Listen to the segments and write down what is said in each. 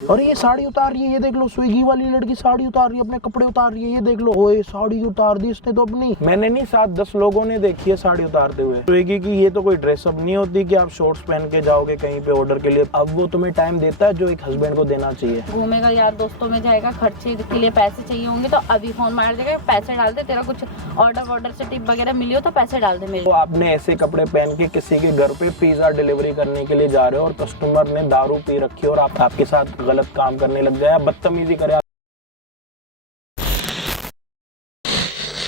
और ये साड़ी उतार रही है, ये देख लो, स्विगी वाली लड़की साड़ी उतार रही है, अपने कपड़े उतार रही है, ये देख लो। ओए साड़ी उतार दी इसने तो अपनी। मैंने नहीं 7-10 लोगों ने देखी है साड़ी उतारते हुए। स्विगी की ये तो कोई ड्रेसअप नहीं होती कि आप शॉर्ट्स पहन के जाओगे कहीं पे ऑर्डर के लिए। अब वो तुम्हें टाइम देता है जो एक हस्बैंड को देना चाहिए। घूमेगा यार दोस्तों में जाएगा, खर्चे के लिए पैसे चाहिए होंगे तो अभी फोन मार देगा, पैसे डाल दे, तेरा कुछ ऑर्डर से टिप वगैरह मिली हो तो पैसे डाल दे मेरे। तो आपने ऐसे कपड़े पहन के किसी के घर पे पिज्जा डिलीवरी करने के लिए जा रहे हो और कस्टमर ने दारू पी रखी है और आपके साथ गलत काम करने लग गया, बदतमीजी करे।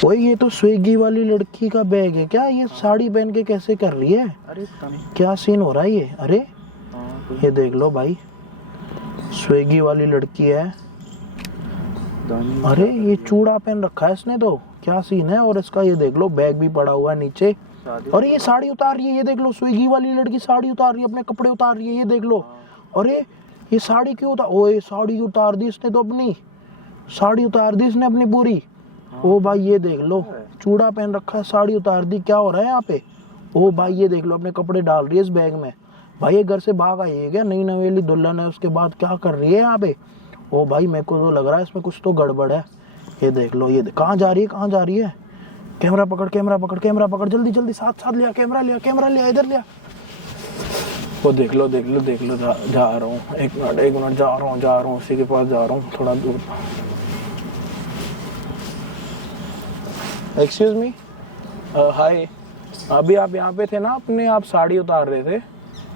ओए ये तो स्विगी वाली लड़की का बैग है क्या? ये साड़ी पहन के कैसे कर रही है? अरे क्या सीन हो रहा है ये? अरे ये देख लो भाई, स्विगी वाली लड़की है। अरे ये चूड़ा पहन रखा है इसने तो, क्या सीन है? और इसका ये देख लो बैग भी पड़ा हुआ है नीचे। और ये साड़ी उतार रही है, ये देख लो, स्विगी वाली लड़की साड़ी उतार रही है, अपने कपड़े उतार रही है, ये देख लो। अरे ये साड़ी क्यों उतार, ओए साड़ी उतार दी इसने तो अपनी, साड़ी उतार दी इसने अपनी पूरी। ओ भाई ये देख लो, चूड़ा पहन रखा है, साड़ी उतार दी, क्या हो रहा है यहाँ पे? ओ भाई ये देख लो, अपने कपड़े डाल रही है इस बैग में। भाई ये घर से भाग आई है क्या? नई नवेली दुल्हन है, उसके बाद क्या कर रही है यहाँ पे? ओ भाई मेरे को तो लग रहा है इसमें कुछ तो गड़बड़ है। ये देख लो, ये कहाँ जा रही है, कहाँ जा रही है? कैमरा पकड़, कैमरा पकड़, कैमरा पकड़, जल्दी जल्दी, साथ लिया, कैमरा लिया, कैमरा लिया, इधर लिया। वो देख लो देख लो देख लो, जा रहा हूँ, एक मिनट जा रहा हूँ उसी के पास जा रहा हूँ, थोड़ा दूर। एक्सक्यूज मी, हाय, अभी आप यहाँ पे थे ना, अपने आप साड़ी उतार रहे थे।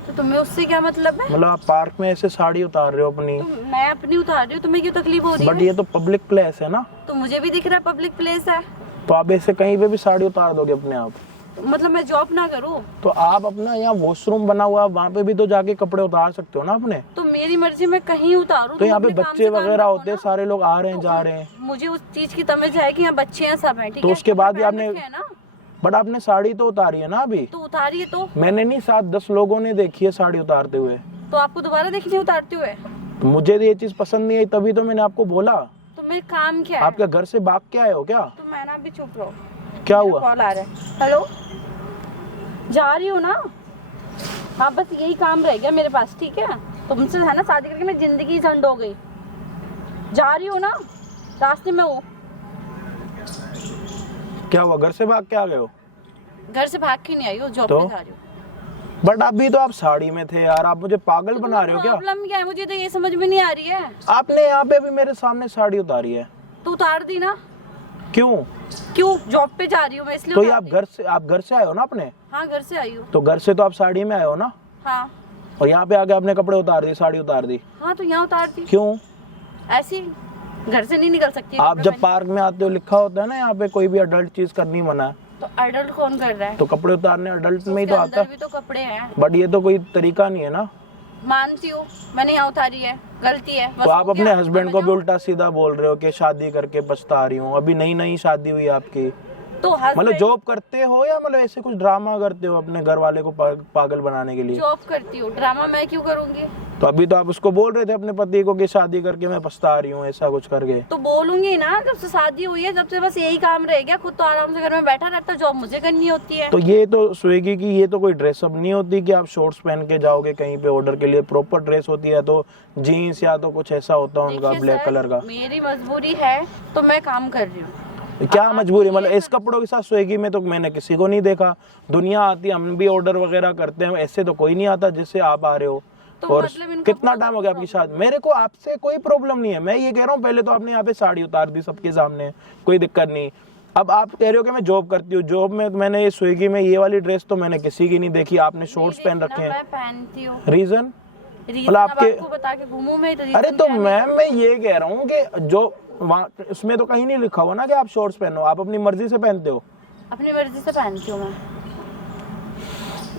तो तुम्हें उससे क्या मतलब है? मतलब आप पार्क में ऐसे साड़ी उतार रहे हो अपनी। तो मैं अपनी उतार रही हूँ, तुम्हें क्यों तकलीफ हो रही है? बट ये तो पब्लिक प्लेस है ना। तो मुझे भी दिख रहा है पब्लिक प्लेस है। तो आप ऐसे कहीं पे भी साड़ी उतार दोगे अपने आप? तो मतलब मैं जॉब ना करूँ? तो आप अपना यहाँ वॉशरूम बना हुआ, वहाँ पे भी तो जाके कपड़े उतार सकते हो ना अपने। तो मेरी मर्जी, मैं कहीं उतारूँ। तो यहाँ पे बच्चे वगैरह होते हैं, सारे लोग आ रहे हैं जा रहे हैं। मुझे उस चीज की तमझ है कि यहाँ बच्चे हैं, सब हैं, ठीक है। तो उसके बाद भी आपने, ना, बट आपने साड़ी तो उतारी है ना अभी। तो उतारी है तो मैंने नहीं 7-10 लोगों ने देखी है साड़ी उतारते हुए। तो आपको दोबारा देखनी उतारते हुए? तो मुझे ये चीज पसंद नहीं आई, तभी तो मैंने आपको बोला। तो मेरे काम क्या है? आपके घर से भाग के आए हो क्या? तो मैं ना अभी चुप रहो। क्या हुआ? कॉल आ रहा है। हेलो, जा रही हो ना? हाँ बस यही काम रह गया मेरे पास, ठीक है। तुमसे है ना शादी करके मैं जिंदगी झंड हो गई। जा रही हो ना? रास्ते में हो। क्या हुआ, घर से भाग के आ गए हो? घर से भाग के नहीं आई हो, जॉब तो? पे जा रही हो। बट अभी तो आप साड़ी में थे यार, आप मुझे पागल बना रहे हो क्या? प्रॉब्लम क्या है, मुझे तो ये समझ में नहीं आ रही है। आपने यहाँ पे भी मेरे सामने साड़ी उतारी है। तो उतार दी ना। क्यों? क्यों? जॉब पे जा रही हूँ मैं, इसलिए। तो ये आप घर से आए हो ना अपने? हाँ घर से आई हूँ। तो घर से तो आप साड़ी में आए हो ना? हाँ। और यहाँ पे आके आपने कपड़े उतार दिए, साड़ी उतार दी। हाँ तो यहाँ उतार दी। क्यों? ऐसी घर से नहीं निकल सकती। आप जब पार्क में आते हो लिखा होता है ना यहाँ पे कोई भी अडल्ट चीज करनी मना है। तो अडल्ट कौन कर रहा है? तो कपड़े उतारने अडल्ट में ही तो आता है। भी तो कपड़े हैं। बट ये तो कोई तरीका नहीं है ना। मानती हूँ मैंने यहाँ उतारी है, गलती है। तो आप अपने हस्बैंड को भी उल्टा सीधा बोल रहे हो कि शादी करके पछता रही हूँ। अभी नई शादी हुई आपकी। तो मतलब जॉब करते हो या मतलब ऐसे कुछ ड्रामा करते हो अपने घर वाले को पागल बनाने के लिए? जॉब करती हूँ, ड्रामा मैं क्यों करूँगी? तो अभी तो आप उसको बोल रहे थे अपने पति को कि शादी करके मैं पछता रही हूँ, ऐसा कुछ करके। तो बोलूंगी ना, जब से शादी हुई है जब से बस यही काम रह गया। खुद तो आराम से घर में बैठा रहता, जॉब मुझे करनी होती है। तो ये तो स्विगी की ये तो कोई ड्रेसअप नहीं होती कि आप शॉर्ट्स पहन के जाओगे कहीं पे ऑर्डर के लिए। प्रॉपर ड्रेस होती है, तो जीन्स या तो कुछ ऐसा होता है उनका ब्लैक कलर का। मेरी मजबूरी है तो मैं काम कर रही हूँ। क्या मजबूरी? मतलब इस कपड़ों के साथ स्विगी में तो मैंने किसी को नहीं देखा। दुनिया आती है, हम भी ऑर्डर वगैरह करते हैं, ऐसे तो कोई नहीं आता जिससे आप आ रहे हो। तो और मतलब कितना टाइम हो गया आपकी शादी? मेरे को आपसे कोई प्रॉब्लम नहीं है, मैं ये कह रहा हूँ पहले तो आपने यहाँ पे साड़ी उतार दी सबके सामने, कोई दिक्कत नहीं। अब आप कह रहे हो कि मैं जॉब करती हूँ, जॉब में मैंने ये स्विगी में ये वाली ड्रेस तो मैंने किसी की नहीं देखी। आपने शॉर्ट्स पहन रखे हैं। मैं पहनती हूँ। रीजन? मतलब आपके बता के घूमूं मैं? अरे तो मैम मैं ये कह रहा हूँ कि जो वहाँ उसमें तो कहीं नहीं लिखा हुआ ना कि आप शॉर्ट्स पहनो, आप अपनी मर्जी से पहनते हो। अपनी मर्जी से पहनती हूँ मैं।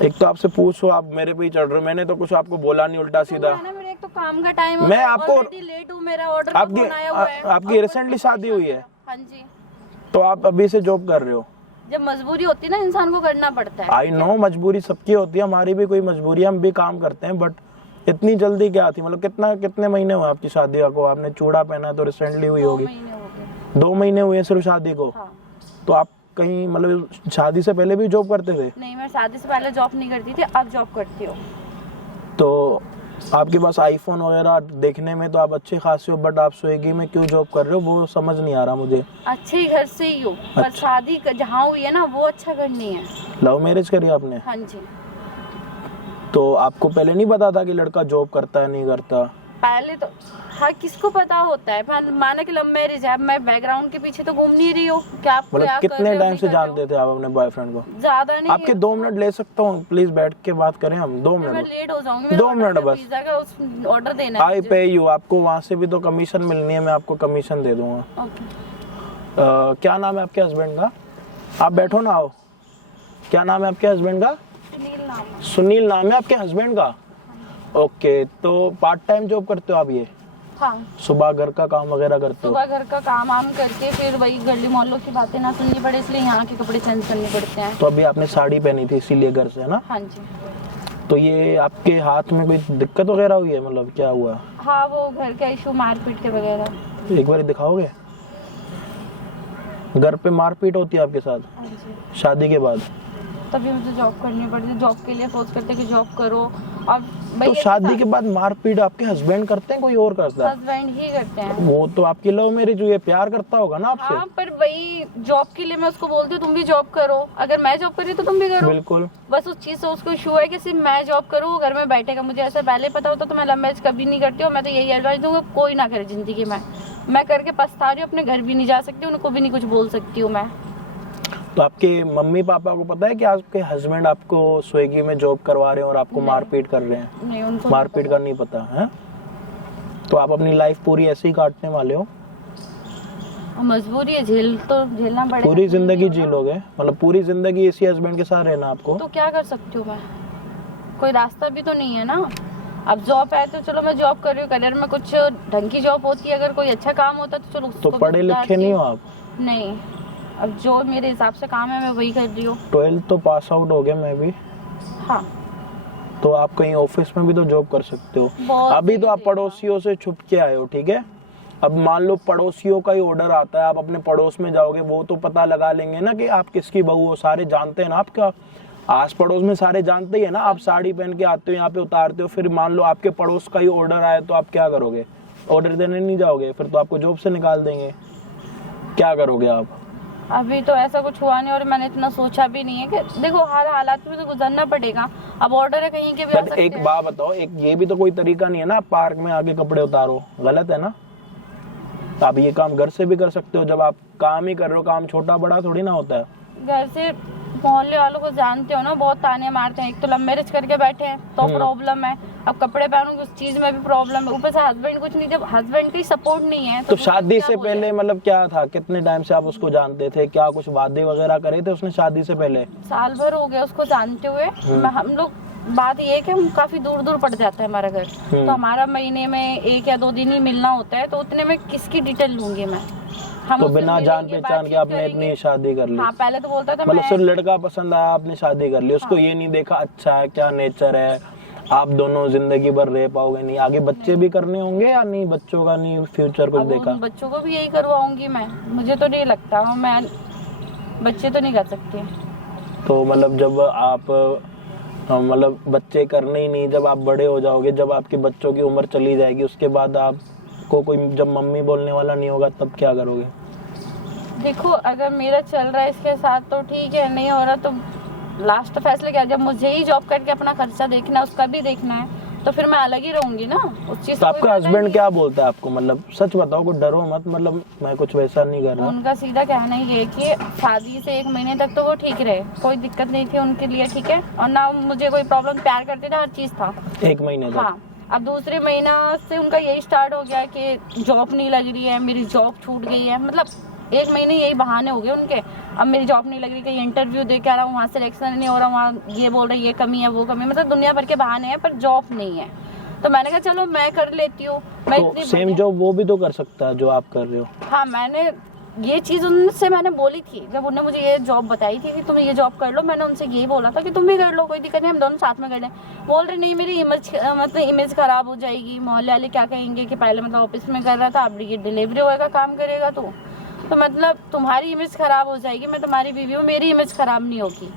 एक तो आपसे पूछो, आप मेरे पे ही चढ़ रहे हो। मैंने तो कुछ आपको बोला नहीं उल्टा सीधा। मेरे एक तो काम का टाइम है, मैं आपको लेट हूँ, मेरा ऑर्डर का फोन आया हुआ है। आपकी रिसेंटली शादी हुई है? हाँ जी। तो आप अभी से जॉब कर रहे हो? जब मजबूरी होती है ना, इंसान को करना पड़ता है। आई नो, मजबूरी सबकी होती है, हमारी भी कोई मजबूरी है, हम भी काम करते हैं। बट इतनी जल्दी क्या थी? मतलब कितने महीने हुए आपकी शादी को? आपने चूड़ा पहना है तो रिसेंटली हुई होगी। 2 महीने हुए सिर्फ शादी को? हाँ। तो आप कहीं मतलब शादी से पहले भी जॉब करते थे? नहीं, मैं शादी से पहले जॉब नहीं करती थी, अब जॉब करती हूँ। तो आपके पास आईफोन वगैरह देखने में तो आप अच्छे खासे हो, बट आप स्विगी में क्यों जॉब कर रहे हो वो समझ नहीं आ रहा मुझे। अच्छे घर से ही हो, पर अच्छा। शादी जहाँ हुई है ना वो अच्छा घर नहीं है। लव मैरिज करी आपने? हाँ जी। तो आपको पहले नहीं पता था कि लड़का जॉब करता है नहीं करता? पहले तो हाँ, किसको पता होता है, माना कि लव मैरिज है, अब मैं बैकग्राउंड के पीछे तो घूम नहीं रही हूँ कि आप क्या मतलब कर कितने रहे हो, टाइम नहीं से कर रहे हो। जानते थे आप अपने बॉयफ्रेंड को? ज्यादा नहीं। आपके 2 मिनट ले सकता हूँ प्लीज? बैठ के बात करें हम 2 मैं मिनट। लेट हो जाऊंगी, 2 मिनट बस। पिज्जा का ऑर्डर देना है आई मुझे। पे यू, आपको वहाँ से भी तो कमीशन मिलनी है, मैं आपको कमीशन दे दूंगा। ओके। क्या नाम है आपके हस्बैंड का? आप बैठो ना, आओ। क्या नाम है आपके हस्बैंड का? सुनील नाम है। सुनील नाम है आपके हस्बैंड का? ओके, तो पार्ट टाइम जॉब करते हो आप ये? हाँ, सुबह घर का काम वगैरह करते हो? सुबह घर का काम वाम करके फिर वही गली मोहल्लों की बातें ना सुननी पड़े, इसलिए यहाँ के कपड़े चेंज करने पड़ते हैं। तो अभी आपने साड़ी पहनी थी इसीलिए घर से, है ना? हाँ जी। तो ये आपके हाथ में कोई दिक्कत वगैरह हुई है, मतलब क्या हुआ? हाँ, वो घर का इशू, मारपीट के वगैरह। एक बार दिखाओगे? घर पे मारपीट होती है आपके साथ हाँ जी। शादी के बाद? तभी मुझे जॉब करनी पड़ती है, जॉब के लिए फोर्स करते कि जॉब करो। और तो शादी के बाद मारपीट आपके हस्बैंड करते हैं कोई और करता है? हस्बैंड ही करते हैं। वो तो आपकी लव मैरिज हुई है, प्यार करता होगा ना आपसे? हाँ, पर वही जॉब के लिए मैं उसको बोलती हूँ तुम भी जॉब करो, अगर मैं जॉब कर रही हूँ तो तुम भी करो। बिल्कुल। बस उस चीज से उसको इशू है कि सिर्फ मैं जॉब करूँ, घर में बैठेगा। मुझे ऐसा पहले पता होता तो मैं लव मैरिज कभी नहीं करती हूँ। मैं तो यही एडवाइस दूंगा, कोई ना करे जिंदगी में। मैं करके पछता रही हूँ, अपने घर भी नहीं जा सकती, उनको भी नहीं कुछ बोल सकती हूँ मैं। तो आपके मम्मी पापा को पता है कि आपके हस्बैंड आपको स्विगी में जॉब करवा रहे हैं और आपको मारपीट कर रहे हैं? नहीं, उनको मारपीट का नहीं पता है? तो आप अपनी लाइफ पूरी ऐसे ही काटने वाले हो? मजबूरी है, झेलना पड़ेगा। पूरी जिंदगी झेलोगे? मतलब पूरी जिंदगी इसी हस्बैंड के साथ रहना आपको? तो क्या कर सकती हूँ मैं, कोई रास्ता भी तो नहीं है ना। अब जॉब है तो चलो मैं जॉब कर रही हूँ, करियर में कुछ ढंग की जॉब होती है, अगर कोई अच्छा काम होता तो चलो उसको तो पढ़े लिखे नहीं हो आप? नहीं, अब जो मेरे हिसाब से काम है मैं वही कर रही हूँ। 12th तो पास आउट हो गया मैं भी। हाँ, तो आप कहीं ऑफिस में भी तो जॉब कर सकते हो। अभी तो आप पड़ोसियों से छुप के आए हो, ठीक है? अब मान लो पड़ोसियों का ही ऑर्डर आता है, आप अपने पड़ोस में जाओगे, वो तो पता लगा लेंगे ना कि आप किसकी बहू हो। सारे जानते हैं ना, आपका आस पड़ोस में सारे जानते ही है ना। आप साड़ी पहन के आते हो, यहाँ पे उतारते हो, फिर मान लो आपके पड़ोस का ही ऑर्डर आया तो आप क्या करोगे? ऑर्डर देने नहीं जाओगे, फिर तो आपको जॉब से निकाल देंगे। क्या करोगे आप? अभी तो ऐसा कुछ हुआ नहीं और मैंने इतना सोचा भी नहीं है कि देखो हर हालात में तो गुजरना पड़ेगा। अब ऑर्डर है कहीं के भी आ सकते एक हैं। बात बताओ, एक ये भी तो कोई तरीका नहीं है ना, पार्क में आके कपड़े उतारो, गलत है ना? तो आप ये काम घर से भी कर सकते हो, जब आप काम ही कर रहे हो। काम छोटा बड़ा थोड़ी ना होता है। घर से मोहल्ले वालों को जानते हो ना, बहुत ताने मारते हैं। एक तो लव मैरिज करके बैठे हैं तो प्रॉब्लम है, अब कपड़े पहनूंगी उस चीज में भी प्रॉब्लम है, ऊपर से हस्बैंड कुछ नहीं, जब हस्बैंड की सपोर्ट नहीं है तो शादी से पहले मतलब क्या था? कितने टाइम से आप उसको जानते थे? क्या कुछ वादे वगैरह करे थे उसने शादी से पहले? साल भर हो गया उसको जानते हुए। हम लोग बात ये है कि हम काफी दूर दूर पड़ जाता है हमारा घर, तो हमारा महीने में 1 या 2 दिन ही मिलना होता है, तो उतने में किसकी डिटेल लूंगी मैं? हम तो उससे बिना जान मिलेंगे, पहचान के बातचीत आपने करेंगे। इतनी शादी कर ली? हाँ, पहले तो बोलता था मतलब मैं सिर्फ लड़का पसंद आया आपने शादी कर ली, उसको ये नहीं देखा अच्छा है क्या नेचर है, आप दोनों जिंदगी भर रह पाओगे नहीं, आगे बच्चे भी करने होंगे या नहीं? बच्चों का नहीं फ्यूचर कुछ अब देखा? उन बच्चों को भी यही करवाऊंगी मैं, मुझे तो नहीं लगता मैं बच्चे तो नहीं कर सकती। तो मतलब जब आप मतलब बच्चे करने ही नहीं, जब आप बड़े हो जाओगे, जब आपके बच्चों की उम्र चली जाएगी, उसके बाद आपको कोई जब मम्मी बोलने वाला नहीं होगा तब क्या करोगे? देखो, अगर मेरा चल रहा है इसके साथ तो ठीक है, नहीं हो रहा तो लास्ट फैसले क्या, जब मुझे ही जॉब करके अपना खर्चा देखना है, उसका भी देखना है, तो फिर मैं अलग ही रहूंगी ना उस चीज। तो आपका हस्बैंड क्या बोलता है आपको? मतलब सच बताओ, कुछ डरो मत, मतलब मैं कुछ वैसा नहीं कर रहा। उनका सीधा कहना ही है कि शादी से 1 महीने तक तो वो ठीक रहे, कोई दिक्कत नहीं थी उनके लिए, ठीक है, और ना मुझे कोई प्रॉब्लम, प्यार करते थे, हर चीज था। 1 महीने तक? हाँ, अब दूसरे महीना से उनका यही स्टार्ट हो गया कि जॉब नहीं लग रही है, मेरी जॉब छूट गई है। मतलब 1 महीने यही बहाने हो गए उनके। अब मेरी जॉब नहीं लग रही, कहीं इंटरव्यू दे के आ रहा हूँ, वहाँ सिलेक्शन नहीं हो रहा, वहाँ ये बोल रहे ये कमी है वो कमी, मतलब दुनिया भर के बहाने हैं, पर जॉब नहीं है। तो मैंने कहा चलो मैं कर लेती हूँ। मैं तो इतनी सेम जॉब वो भी तो कर सकता है जो आप कर रहे हो। हाँ, मैंने ये चीज उनसे मैंने बोली थी, जब उन्होंने मुझे ये जॉब बताई थी कि तुम ये जॉब कर लो, मैंने उनसे यही बोला था कि तुम भी कर लो, कोई दिक्कत नहीं, हम दोनों साथ में कर लें। बोल रहे नहीं, मेरी इमेज खराब हो जाएगी, मोहल्ले वाले क्या कहेंगे कि पहले मतलब ऑफिस में कर रहा था, अब ये डिलीवरी होएगा काम करेगा तो मतलब तुम्हारी इमेज खराब हो जाएगी। मैं तुम्हारी बीवी हूँ, मेरी इमेज खराब नहीं होगी।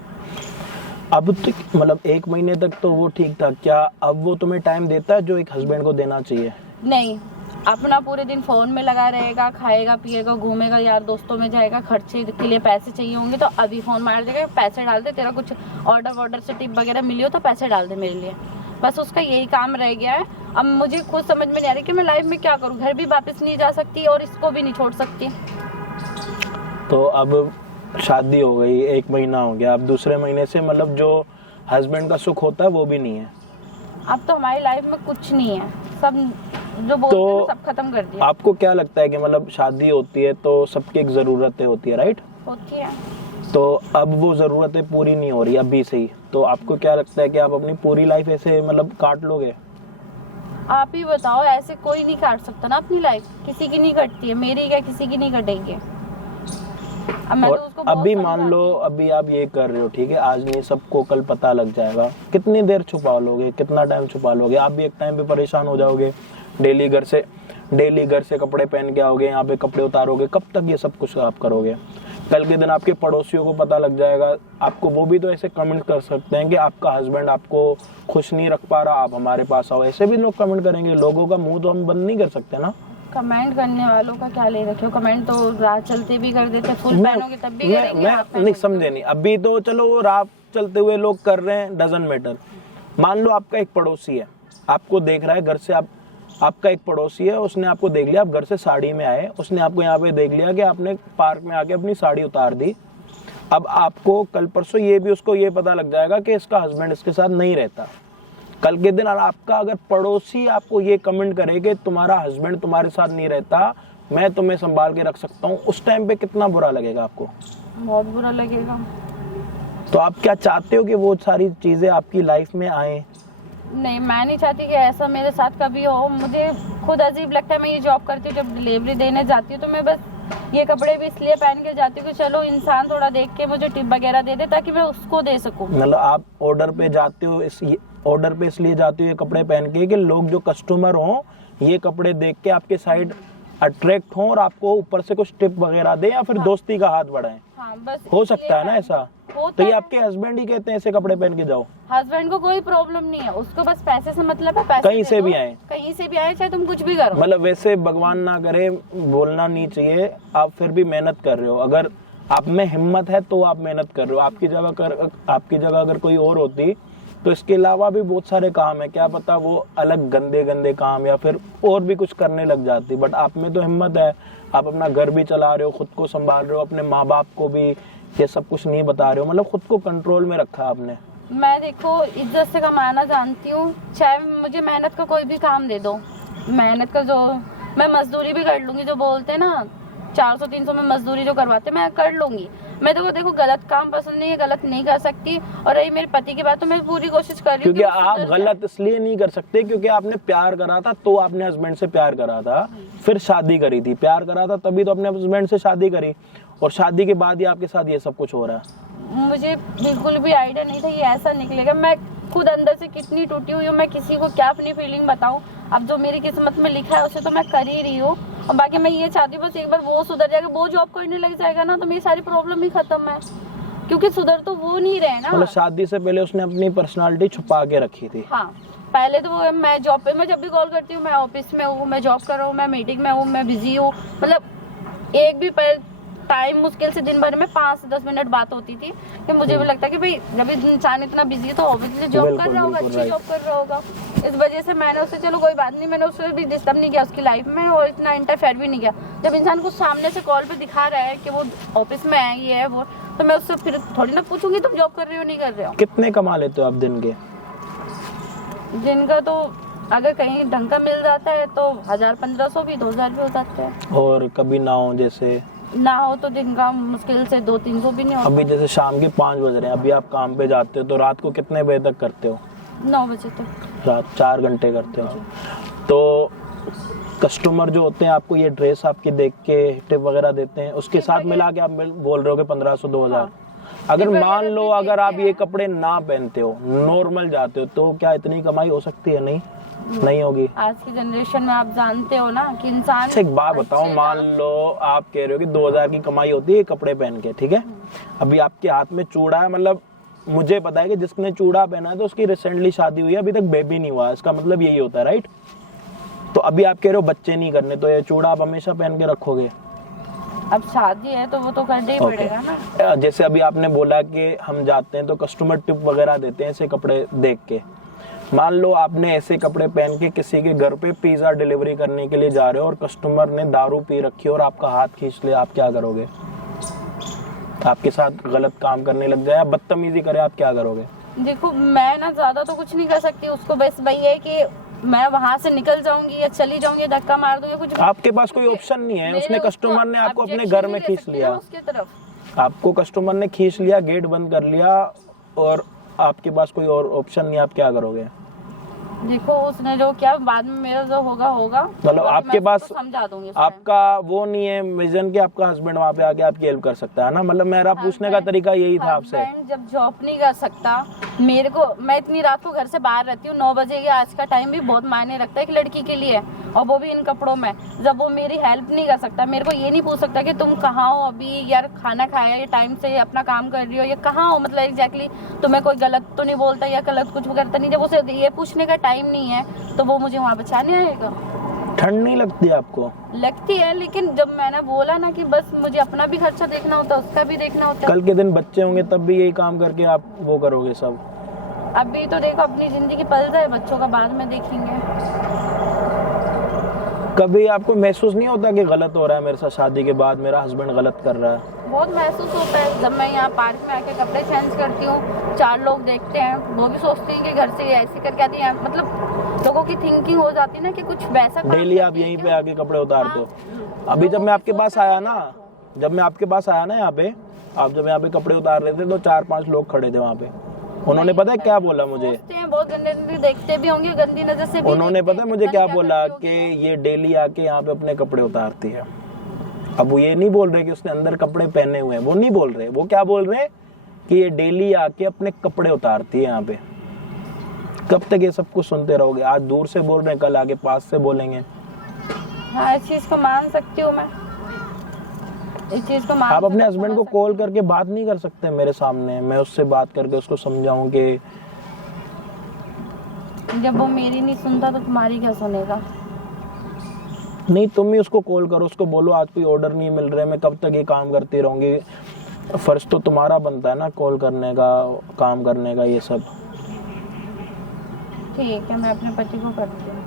अब तक मतलब 1 महीने तक तो वो ठीक था, क्या अब वो तुम्हें टाइम देता है जो एक हस्बैंड को देना चाहिए? नहीं, अपना पूरे दिन फोन में लगा रहेगा, खाएगा पिएगा, घूमेगा, यार दोस्तों में जाएगा, खर्चे के लिए पैसे चाहिए होंगे तो अभी फोन मार देगा, पैसे डाल दे, तेरा कुछ ऑर्डर से टिप वगैरह मिली हो तो पैसे डाल दे मेरे लिए। बस उसका यही काम रह गया है। अब मुझे खुद समझ में नहीं आ रही कि मैं लाइफ में क्या करूँ। घर भी वापस नहीं जा सकती और इसको भी नहीं छोड़ सकती। तो अब शादी हो गई, 1 महीना हो गया, अब दूसरे महीने से मतलब जो हस्बैंड का सुख होता है वो भी नहीं है। अब तो हमारी लाइफ में कुछ नहीं है, सब जो बोलते हैं सब खत्म कर दिया। आपको क्या लगता है कि मतलब शादी होती है तो सबकी एक ज़रूरतें होती है, राइट? होती है। तो अब वो ज़रूरतें पूरी नहीं हो रही अभी से ही, तो आपको क्या लगता है कि आप अपनी पूरी लाइफ ऐसे मतलब काट लोगे? आप ही बताओ, ऐसे कोई नहीं काट सकता ना अपनी लाइफ, किसी की नहीं कटती है, मेरी क्या किसी की नहीं कटेगी। अब मैं तो उसको बहुत अभी मान लो अभी आप ये कर रहे हो, ठीक है, आज नहीं सबको कल पता लग जाएगा, कितनी देर छुपा लोगे, कितना टाइम छुपा लोगे? आप भी एक टाइम पे परेशान हो जाओगे, डेली घर से कपड़े पहन के आओगे, यहाँ पे कपड़े उतारोगे, कब तक ये सब कुछ आप करोगे? कल के दिन आपके पड़ोसियों को पता लग जाएगा, आपको वो भी तो ऐसे कमेंट कर सकते हैं कि आपका हस्बैंड आपको खुश नहीं रख पा रहा, आप हमारे पास आओ, ऐसे भी लोग कमेंट करेंगे। लोगों का मुंह तो हम बंद नहीं कर सकते ना। कमेंट करने वालों का क्या ले रखे हो, कमेंट तो राह चलते भी कर देते, फुल पहनोगे तब भी करेंगे। मैं नहीं समझे नहीं, अभी तो चलो वो राह चलते हुए लोग कर रहे हैं, डजंट मैटर। मान लो आपका एक पड़ोसी है, आपको देख रहा है घर से, आपका एक पड़ोसी है, उसने आपको देख लिया, आप घर से साड़ी में आए, उसने आपको यहाँ पे देख लिया कि आपने पार्क में आके अपनी साड़ी उतार दी। अब आपको कल परसों ये भी उसको ये पता लग जाएगा कि इसका हस्बैंड इसके साथ नहीं रहता। कल के दिन आपका अगर पड़ोसी आपको ये कमेंट करे कि तुम्हारा हस्बैंड तुम्हारे साथ नहीं रहता, मैं तुम्हें संभाल के रख सकता हूँ, उस टाइम पे कितना बुरा लगेगा आपको? बहुत बुरा लगेगा। तो आप क्या चाहते हो कि वो सारी चीजें आपकी लाइफ में आए? नहीं, मैं नहीं चाहती कि ऐसा मेरे साथ कभी हो। मुझे खुद अजीब लगता है, मैं ये जॉब करती हूँ, जब डिलीवरी देने जाती हूँ तो मैं बस ये कपड़े भी इसलिए पहन के जाती हूँ कि चलो इंसान थोड़ा देख के मुझे टिप वगैरह दे दे ताकि मैं उसको दे सकूँ। मतलब आप ऑर्डर पे जाते हो, ऑर्डर पे इसलिए जाते हो ये कपड़े पहन के कि लोग जो कस्टमर हो ये कपड़े देख के आपके साइड अट्रैक्ट हो और आपको ऊपर से कुछ टिप वगैरह दे या फिर दोस्ती का हाथ बढ़ाए। हाँ, बस हो सकता है ना ऐसा? तो ये है। आपके हस्बैंड ही कहते हैं ऐसे कपड़े पहन के जाओ? हस्बैंड को कोई प्रॉब्लम नहीं है, उसको बस पैसे से मतलब है, पैसे कहीं से भी आए, कहीं से भी आए, चाहे तुम कुछ भी करो। मतलब वैसे भगवान ना करे, बोलना नहीं चाहिए, आप फिर भी मेहनत कर रहे हो। अगर आप में हिम्मत है तो आप मेहनत कर रहे हो। आपकी जगह अगर कोई और होती तो इसके अलावा भी बहुत सारे काम है, क्या पता वो अलग गंदे काम या फिर और भी कुछ करने लग जाती। बट आप में तो हिम्मत है, आप अपना घर भी चला रहे हो, खुद को संभाल रहे हो, अपने माँ बाप को भी ये सब कुछ नहीं बता रहे हो, मतलब खुद को कंट्रोल में रखा है आपने। मैं देखो इज्जत से कमाना जानती हूँ, चाहे मुझे मेहनत का कोई भी काम दे दो, मेहनत का जो मैं मजदूरी भी कर लूंगी, जो बोलते हैं ना 400-300 में मजदूरी जो करवाते मैं कर लूंगी। मैं तो देखो गलत काम पसंद नहीं है, गलत नहीं कर सकती। और रही मेरे पति की बात तो मैं पूरी कोशिश कर रही हूँ। क्योंकि आप गलत इसलिए नहीं कर सकते क्योंकि आपने प्यार करा था, तो आपने हस्बैंड से प्यार करा था, फिर शादी करी थी, प्यार करा था तभी तो अपने हस्बैंड से शादी करी, और शादी के बाद ही आपके साथ ये सब कुछ हो रहा है। मुझे बिल्कुल भी आइडिया नहीं था ये ऐसा निकलेगा। मैं खुद अंदर से कितनी टूटी हुई हूँ, मैं किसी को क्या अपनी फीलिंग बताऊँ। अब जो मेरी किस्मत में लिखा है उसे तो मैं कर ही रही हूँ, और बाकी मैं ये चाहती हूँ बस एक बार वो सुधर जाएगा, वो जॉब करने लग जाएगा ना तो मेरी सारी प्रॉब्लम ही खत्म है, क्योंकि सुधर तो वो नहीं रहे ना। मतलब शादी से पहले उसने अपनी पर्सनालिटी छुपा के रखी थी। हाँ, पहले तो वो मैं जॉब पे, मैं जब भी कॉल करती हूँ मैं ऑफिस में हूँ, मैं जॉब कर रहा हूँ, मैं मीटिंग में हूँ, मैं बिजी हूँ, मतलब एक भी टाइम मुश्किल से दिन भर में 5 से 10 मिनट बात होती थी। कि मुझे भी लगता है कि भाई जब इंसान इतना बिजी है तो ऑब्वियसली जॉब कर रहा होगा, अच्छी जॉब कर रहा होगा। इस वजह से मैंने उससे, चलो कोई बात नहीं, मैंने उससे भी डिस्टर्ब नहीं किया उसकी लाइफ में, और इतना इंटरफेयर भी नहीं किया। जब इंसान को सामने से कॉल पे दिखा रहा है कि वो ऑफिस में है, ये है वो, तो मैं उससे फिर थोड़ी ना पूछूंगी तुम जॉब कर रहे हो नहीं कर रहे हो। कितने कमा लेते हो आप दिन के? दिन का तो अगर कहीं ढंग का मिल जाता है तो 1000-1500 भी, 2000 भी हो जाते हैं। और कभी ना हो, जैसे ना हो तो दिन का मुश्किल से 200-300 भी नहीं होता। अभी जैसे शाम के 5 बज रहे हैं, अभी आप काम पे जाते हो तो रात को कितने बजे तक करते हो? 9 बजे तक। रात 4 घंटे करते हो। तो कस्टमर जो होते हैं आपको ये ड्रेस आपकी देख के टिप वगैरह देते हैं, उसके साथ मिला के आप बोल रहे हो कि 1500-2000। अगर मान लो अगर आप ये कपड़े ना पहनते हो, नॉर्मल जाते हो, तो क्या इतनी कमाई हो सकती है? नहीं होगी। आज की जनरेशन में आप जानते हो ना कि इंसान। एक बात बताओ, मान लो आप कह रहे हो कि 2000 की कमाई होती है कपड़े पहन के, ठीक है, अभी आपके हाथ में चूड़ा है, मतलब मुझे पता है कि जिसने चूड़ा पहना है तो उसकी रिसेंटली शादी हुई है, अभी तक बेबी नहीं हुआ, इसका मतलब यही होता है, राइट? तो अभी आप कह रहे हो बच्चे नहीं करने, तो ये चूड़ा आप हमेशा पहन के रखोगे? अब शादी है तो वो तो करना ही पड़ेगा ना। जैसे अभी आपने बोला कि हम जाते हैं तो कस्टमर टिप वगैरह देते हैं ऐसे कपड़े देख के, मान लो आपने ऐसे कपड़े पहन के किसी के घर पे पिज्जा डिलीवरी करने के लिए जा रहे हो और कस्टमर ने दारू पी रखी और आपका हाथ खींच लिया, आप क्या करोगे? आपके साथ गलत काम करने लग गया, बदतमीजी करे, आप क्या करोगे? देखो मैं ना ज्यादा तो कुछ नहीं कर सकती उसको, बस वही है कि मैं वहां से निकल जाऊंगी या चली जाऊंगी, धक्का मार दूंगी, कुछ आपके पास कोई ऑप्शन नहीं है। उसने कस्टमर ने आपको अपने घर में खींच लिया, उसके तरफ आपको कस्टमर ने खींच लिया, गेट बंद कर लिया और आपके पास कोई और ऑप्शन नहीं, आप क्या करोगे? देखो उसने जो किया, बाद में मेरा जो होगा मतलब आपके पास समझा दूंगी, आपका वो नहीं है विजन कि आपका हस्बैंड वहाँ पे आके आपकी हेल्प कर सकता है ना? मतलब मेरा पूछने का तरीका यही था आपसे। जब जॉब नहीं कर सकता, मेरे को, मैं इतनी रात को घर से बाहर रहती हूँ, 9 बजे के, आज का टाइम भी बहुत मायने रखता है एक लड़की के लिए, और वो भी इन कपड़ों में। जब वो मेरी हेल्प नहीं कर सकता, मेरे को ये नहीं पूछ सकता कि तुम कहाँ हो अभी, यार खाना खाया, ये टाइम से अपना काम कर रही हो, या कहाँ हो, मतलब एग्जैक्टली तुम्हें कोई गलत तो नहीं बोलता या गलत कुछ करता नहीं। जब उसे ये पूछने का टाइम नहीं है तो वो मुझे वहाँ बचाने आएगा। ठंड नहीं लगती आपको? लगती है, लेकिन जब मैंने बोला ना कि बस मुझे अपना भी खर्चा देखना होता है, उसका भी देखना होता है। कल के दिन बच्चे होंगे तब भी यही काम करके आप वो करोगे सब? अभी तो देखो अपनी जिंदगी पल जाए, बच्चों का बाद में देखेंगे। कभी आपको महसूस नहीं होता कि गलत हो रहा है मेरे साथ, शादी के बाद मेरा हस्बैंड गलत कर रहा है? बहुत महसूस होता है। जब मैं यहाँ पार्क में आके कपड़े चेंज करती हूँ, 4 लोग देखते हैं, वो भी सोचते हैं कि घर से ऐसे करके आती है, मतलब लोगों की थिंकिंग हो जाती है ना कि कुछ वैसा। डेली आप यहीं पे आके कपड़े उतारते हो? अभी जब मैं आपके पास आया ना, यहाँ पे, आप जब यहाँ पे कपड़े उतार रहे थे तो 4-5 लोग खड़े थे वहाँ पे। उन्होंने पता है क्या बोला मुझे? बहुत गंदे देखते भी होंगे, गंदी नजर से भी। उन्होंने पता है मुझे क्या बोला? कि ये डेली आके यहाँ पे अपने कपड़े उतारती है। अब वो ये नहीं बोल रहे कि उसने अंदर कपड़े पहने हुए हैं, वो नहीं बोल रहे, वो क्या बोल रहे हैं कि ये डेली आके अपने कपड़े उतारती है यहाँ पे। कब तक ये सब कुछ सुनते रहोगे? आज दूर से बोल रहे हैं, कल आगे पास से बोलेंगे। हाँ, इस चीज को मान सकती हूँ मैं, इस चीज को मान। आप अपने हस्बैंड को कॉल करके बात नहीं कर सकते मेरे सामने? मैं उससे बात करके उसको समझाऊं कि जब वो मेरी नहीं सुनता तो तुम्हारी क्या सुनेगा? नहीं, तुम ही उसको कॉल करो, उसको बोलो आज कोई ऑर्डर नहीं मिल रहे, मैं कब तक ये काम करती रहूंगी। फर्ज तो तुम्हारा बनता है ना कॉल करने का, काम करने का, ये सब। ठीक है, मैं अपने पति को करती हूँ।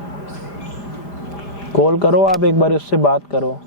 कॉल करो आप, एक बार उससे बात करो।